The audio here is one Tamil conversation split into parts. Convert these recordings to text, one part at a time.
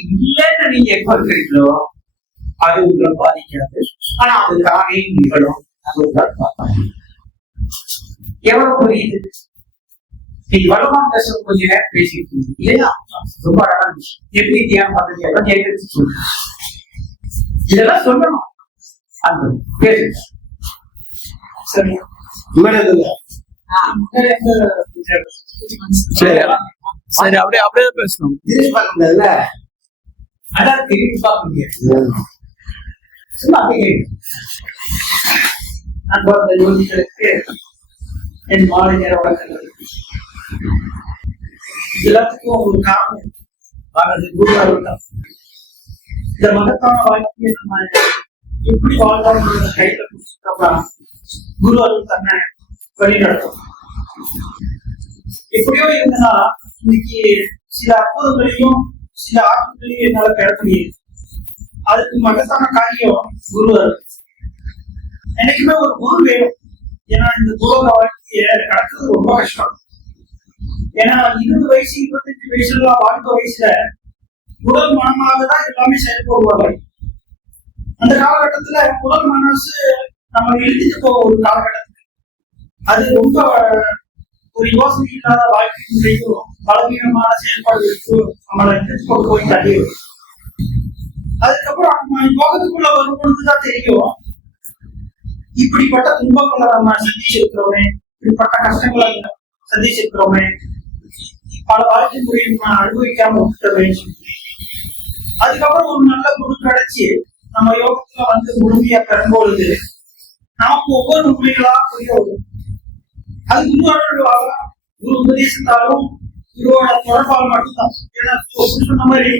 இல்லைன்னு நீங்க எதிர்க்கிறீங்களோ அது உங்களை பாதிக்காது. ஆனா அது தானே நிகழும். அது உங்களால் பார்ப்பாங்க. எவ்வளவு புரியுது? நீங்க வலுவான பேச கொஞ்ச நேரம் பேசிட்டு இருக்கீங்க இல்லையா? ரொம்ப அழகான விஷயம். எப்படி தியானம் பண்றீங்க எல்லாம் கேட்கறது சொல்லுங்க. இதெல்லாம் சொல்லணும். அந்த பேசுங்க. சரி சரி அப்படியே அப்படியே பேசணும். அதான் திருப்பி பார்க்க முடியாது. சும்மா அப்படியே அன்பார்ந்த யோகிகளுக்கு என் மாலை நேர வழக்கங்கள். எல்லாத்துக்கும் ஒரு காரணம் வாழ்றது குரு அருள் தான். இந்த மகத்தான வாழ்க்கையை நம்ம எப்படி வாழ்ந்தாலும் கையில பிடிச்சிட்டோம்னா குரு அருள் தன்னை வழி நடத்தும். எப்படியோ இருந்தனா இன்னைக்கு சில அற்புதங்களையும் சில ஆற்றங்களையும் என்னால பெற முடியுது. அதுக்கு மகத்தான காரியம் குரு அருள். எனக்குமே ஒரு குரு வேணும். ஏன்னா இந்த குரு வாழ்க்கைய கடக்கிறது ரொம்ப கஷ்டம். ஏன்னா 20 வயசு 25 வயசுல வாழ்க்கை வயசுல உடல் மனமாக தான் எல்லாமே செயல்படுவாங்க. அந்த காலகட்டத்துல உடல் மனசு நம்ம எழுதிட்டு போக ஒரு காலகட்டத்துல அது ரொம்ப ஒரு யோசனை இல்லாத வாழ்க்கை முறைக்கும் பலவீனமான செயல்பாடுகளுக்கும் நம்மளை எடுத்து கொண்டு போய் தள்ளிடும். அதுக்கப்புறம் நம்ம யோகத்துக்குள்ள வரும் பொழுதுதான் தெரியும் இப்படிப்பட்ட துன்பங்களை நம்ம சந்திச்சிருக்கிறோமே, இப்படிப்பட்ட கஷ்டங்களை சந்திச்சிருக்கிறோமே, பல வாழ்க்கை முறையை நம்ம அனுபவிக்காம விட்டுறவே. அதுக்கப்புறம் ஒரு நல்ல குரு கிடைச்சி நம்ம யோகத்துல வந்து முழுமையா பெறும்பொழுது நமக்கு ஒவ்வொரு உண்மைகளா புரிய வரும். அது குருவோட குரு உபதேசத்தாலும் குருவோட தொடர்பால் மட்டும்தான். ஏன்னா சொன்ன மாதிரி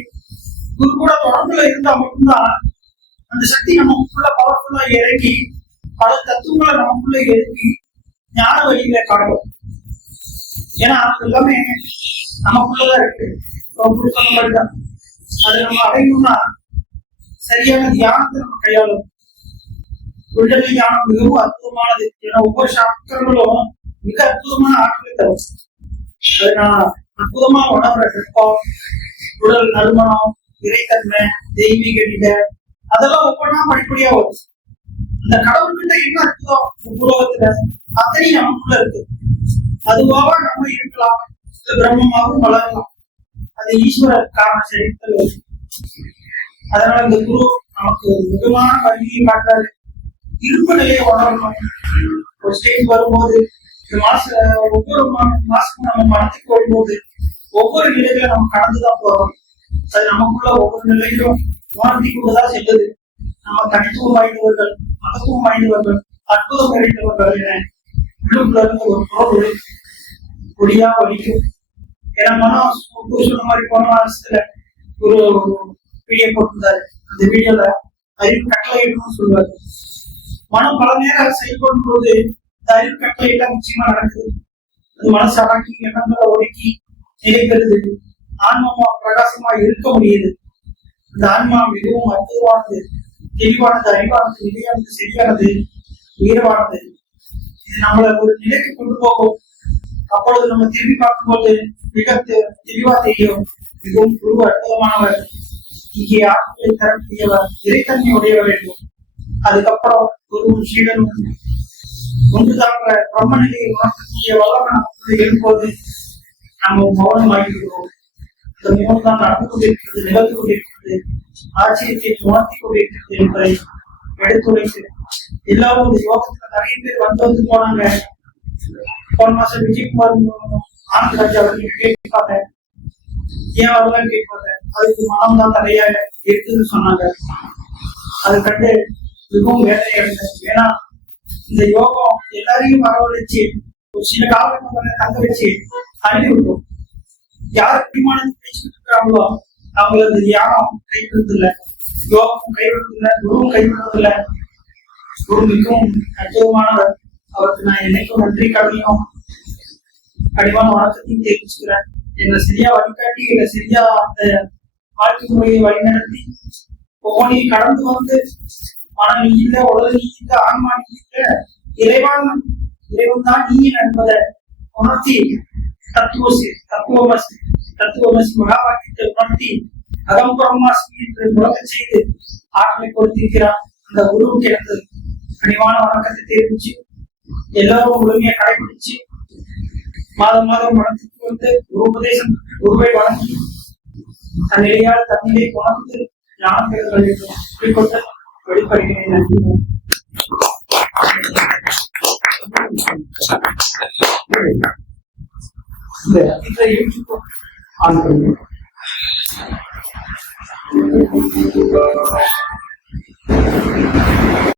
குரு கூட தொடர்புல இருந்தா மட்டும்தான் அந்த சக்தி நமக்குள்ள பவர்ஃபுல்லா இறங்கி பல தத்துவங்களை நமக்குள்ள இறங்கி ஞான வழியில காட்டும். ஏன்னா எல்லாமே நமக்குள்ளதான் இருக்கு. சொன்ன மாதிரிதான் அது நம்ம அடையணும்னா சரியான தியானத்தை நம்ம கையாளும். விடுதலை தியானம் மிகவும் அற்புதமானது. ஏன்னா ஒவ்வொரு சாஸ்திரங்களும் மிக அற்புதமான ஆற்றலை தரும். அது நான் அற்புதமா உணர்ற வெப்பம், உடல் நறுமணம், இறைத்தன்மை, தெய்வீக நிலை அதெல்லாம் ஒவ்வொன்றா படிப்படியா வரும். இந்த கடவுள்கிட்ட என்ன அற்புதம் உலகத்துல அத்தனையும் நமக்குள்ள இருக்கு. அதுவாக நம்ம இருக்கலாம், பிரம்மமாகவும் வளரலாம். அது ஈஸ்வர காரண சரித்தல். அதனால இந்த குரு நமக்கு முக்கியமான வழியை காட்டாரு. இருப்பு நிலையை உணரணும். ஒரு ஸ்டேஜ் வரும்போது இந்த ஒவ்வொரு மாசமும் நம்ம பணத்துக்கு வரும்போது ஒவ்வொரு நிலைகளை நம்ம கடந்துதான் போறோம். அது நமக்குள்ள ஒவ்வொரு நிலையிலும் உணர்த்தி கொண்டுதான் செல்லுது. நம்ம தனித்துவம் வாய்ந்தவர்கள், மகத்துவம் வாய்ந்தவர்கள், அற்புதம் நிறைந்தவர்கள் என உள்ளுக்குள்ள இருந்து ஒரு பொருள் ஒளியா வலிக்கும். ஏன்னா மனம் சொன்ன மாதிரி போன மாசத்துல ஒரு வீடியோ போட்டிருந்தாரு. அந்த வீடியோல அறிவு கட்டளையிடணும்னு சொல்லுவாரு. மனம் பல நேரம் செயல்படும் போது இந்த அறிவு கட்டளையிட்டா நிச்சயமா நடக்குது. அது மனசு அடக்கி எண்ணங்களை ஒடுக்கி நிலை பெறுது. ஆன்மா பிரகாசமா இருக்க முடியுது. இந்த ஆன்மா மிகவும் அற்புதமானது, தெளிவானது, அறிவானது, நிலையானது, சரியானது, உயர்வானது. இது நம்மளை ஒரு நிலைக்கு கொண்டு போகும். அப்பொழுது நம்ம திரும்பி பார்க்கும்போது மிக தெளிவா தெரியும் மிகவும் குரு அற்புதமானவர், இங்கே ஆற்றலை தரக்கூடியவர், இறைத்தன்மை உடைய வேண்டும். அதுக்கப்புறம் குரு சீடனும் ஒன்றுதாங்க பிரம்ம நிலையை உணர்த்தக்கூடிய வளம் நமக்கு எழும்போது நம்ம மௌனம் ஆகிவிடுவோம். இந்த மௌனம் தான் நடந்து கொண்டிருக்கிறது, நிகழ்ந்து கொண்டிருக்கிறது, ஆச்சரியத்தை உணர்த்தி கொண்டிருக்கிறது என்பதை எடுத்துரைத்து எல்லாரும் இந்த யோகத்துல நிறைய பேர் வந்து போனாங்க. போன மாசம் விஜயகுமார் ஆனந்தராஜ் அவர்கள் கேட்பாங்க, ஏன் அவர்கள் கேட்பாங்க, அதுக்கு மனம் தான் நிறைய இருக்குன்னு சொன்னாங்க. அது கண்டு மிகவும் வேதனையடைந்தது. ஏன்னா இந்த யோகம் எல்லாரையும் வரவழைச்சு ஒரு சில காலகட்டங்களை தங்க வச்சு தள்ளி விட்டோம். யார் அபிமானத்தை பேசிட்டு இருக்கிறாங்களோ அவங்கள இந்த தியானம் கைவிடுறது இல்லை, யோகம் கைவிடுறது இல்லை, குருவும் கைவிடுறது இல்லை. குரு மிகவும் அற்புதமானவர். அவருக்கு நான் என்னைக்கும் நன்றி கடமையும் கடிவான வணக்கத்தையும் தெரிவிச்சுக்கிறேன். என்னை சரியா வழிகாட்டி என்னை சரியா அந்த வாழ்க்கை முறையை வழிநடத்தி ஒவ்வொன்றை கடந்து வந்து மன நீ இல்லை, உடல் நீ இல்லை, ஆன்மா நீ இல்லை, இறைவன் தான் நீ என்பதை உணர்த்தி தத்துவமசி மகாபாக்கியத்தை உணர்த்தி அகம்புறமா என்று முழக்க செய்து ஆற்றலை கொடுத்திருக்கிறார். அந்த குருவுக்கு எனது கனிவான வணக்கத்தை தெரிவிச்சு எல்லாரும் முழுமையா கடைபிடிச்சு மாதம் மாதம் மனத்துக்கு வந்து குரு உபதேசம் குருவை வணங்கி தன்னிலையால் தன்னிலை உணர்ந்து ஞானம் பெற வேண்டும் குறிக்கொண்டு வெளிப்படுகிறேன். இந்த யூடியூப் ஆன் பண்ணுங்க.